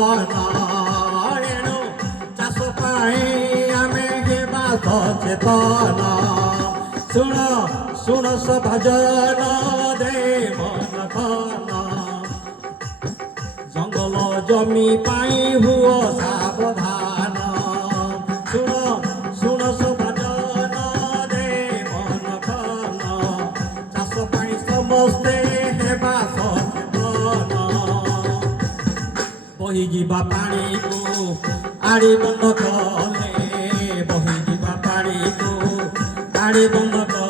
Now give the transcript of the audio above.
ସଚେତନ ଏଣୁ ଚାଷ ପାଇଁ ଆମେ ହେବା ସଚେତନ ଶୁଣ ଶୁଣ ସଭାଜନ ଦେ ମନ ଧନ ଜଙ୍ଗଲ ଜମି ପାଇଁ ହୁଅ ସାବଧାନ ଶୁଣ ଶୁଣ ସଭାଜନ ଦେ ମନ ଧନ ଚାଷ ପାଇଁ ସମସ୍ତେ ହେବା ସଚେତନ ବହିଯିବା ପାଣିକୁ ଆଡ଼ି ବନ୍ଦ କଲେ ବହିଯିବା ପାଣିକୁ ଆଡ଼ି ବନ୍ଦ କଲେ